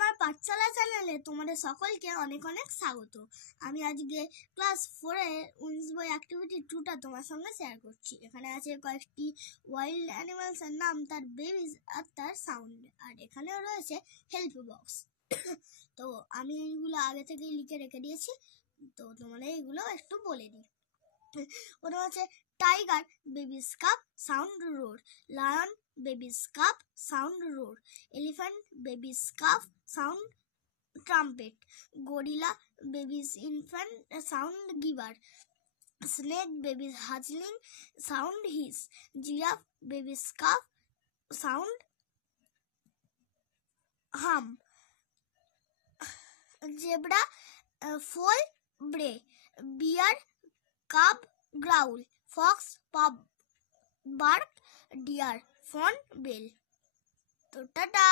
আমার পাঠশালা চ্যানেলে তোমাদের সকলকে অনেক অনেক স্বাগত। আমি আজকে ক্লাস 4-এর 19 বই অ্যাক্টিভিটি 2টা তোমার সঙ্গে শেয়ার করছি। এখানে আছে কয়েকটি ওয়াইল্ড অ্যানিমালস এর নাম, তার বেবিজ আর তার সাউন্ড, আর এখানেও রয়েছে হেল্প বক্স। তো আমি এইগুলো আগে থেকেই লিখে রেখে দিয়েছি, তো তোমাদের এইগুলো একটু বলে দিই। প্রথম আছে tiger baby cub sound roar, lion baby cub sound roar, elephant baby cub sound trumpet, gorilla babies infant sound গিভার, snake baby hatchling sound hiss, giraffe baby cub sound hum, zebra foal bray, bear cub growl, fox pup bark, deer fawn bleat. তো tata.